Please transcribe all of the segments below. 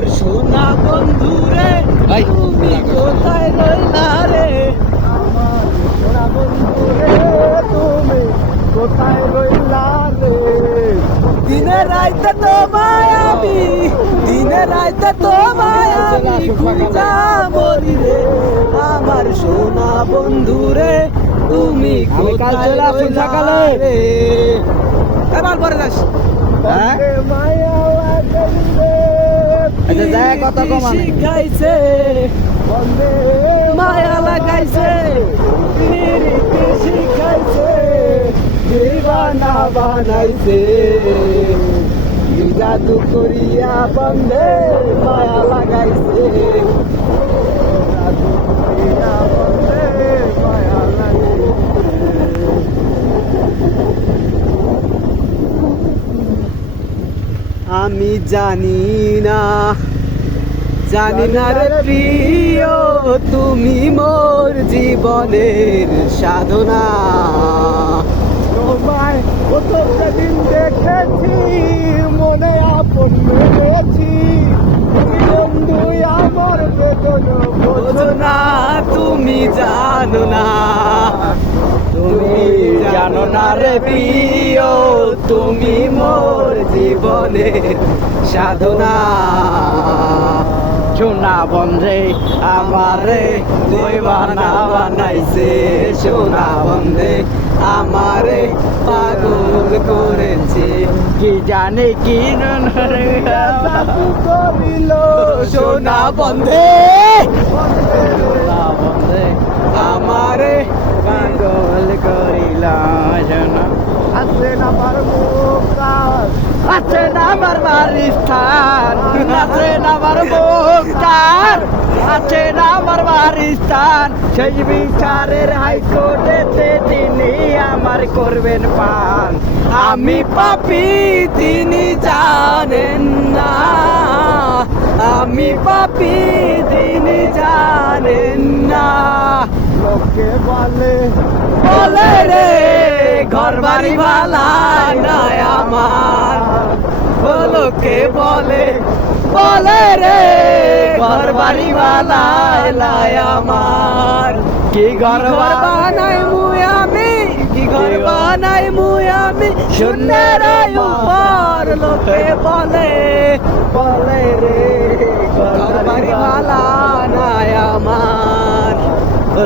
আমার সোনা বন্ধু রে তুমি কোথায় রইলা রে, আমার সোনা বন্ধু রে তুমি কোথায় রইলা রে। দিনে রাইতে তোমায় আমি, দিনে রাইতে তোমায় আমি খুঁজা মরি রে, আমার সোনা বন্ধু রে তুমি কোথায় রইলা রে। এবার পরে যাস শিখাইছে মায়া লাগাইছে শিখাইছে দিবানা বানাইছে জাদু করিয়া বন্ধে মায়া লাগাইছে, জাদু করিয়া বন্ধে মায়া লাগাইছে। আমি জানি না রে প্রিয় তুমি মোর জীবনের সাধনা, তোমায় প্রতিদিন দেখেছি মনে আপন ভেবেছি, তুমি বন্ধু আমার বেদনা বোঝো না, তুমি জানো না, তুমি জানো না রে প্রিয় তুমি মোর জীবনের সাধনা। সোনা বন্ধে আমারে দিবানা বানাইছে, সোনা বন্ধে আমারে পাগল করেছে, কি জানে কি করিল সোনা বন্ধে, সোনা বন্ধে আমারে পাগল করিল। সোনা আছে না মুক্তার, আছে না আমার স্থান, আছে না আমার মুক্তার, আছে না আমার স্থান, সেই বিচারের হাইকোর্টেতে তিনি আমার করবেন পান। আমি পাপী তিনি জানেন না, আমি পাপী তিনি জানেন না। লোকে বলে বলে রে ঘর বাড়ি ভালা নাই আমার, লোকে বলে বলে রে ঘর বাড়ি ভালা নাই আমার, কি ঘর বানাই মুই আমি, কি ঘর বানাই মুই আমি শূন্যের উপর, লোকে বলে বলে রে ঘর বাড়ি ভালা নাই আমার,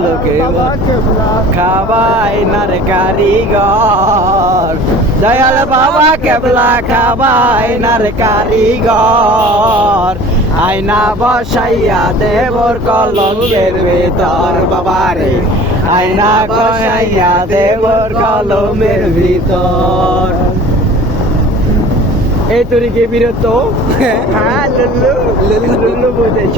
লোকে খাবাই নার কারিগর, দয়াল বাবা কেবলা খাবাই নার কারিগর, আয়না বসাইয়া দেবর কলমের ভেতর বাবারে, আয়না বসাইয়া দেবর কলমের ভিতর। এই তরিকে বিরত হ্যাঁ লুল্লু লুল্লু লুল্লু বুঝেছ।